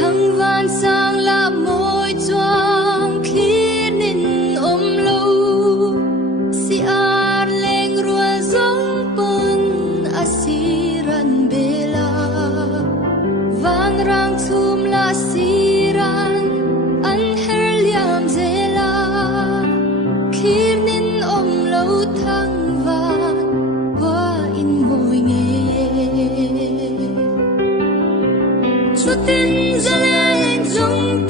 thăng van sang là môi choang khi nín ôm lâu si ar leng rua giống pun asiran bela van rang thum la siran an her liam zela khi nín ôm lâu thăng van qua in môi nghe cho tin ra lên trong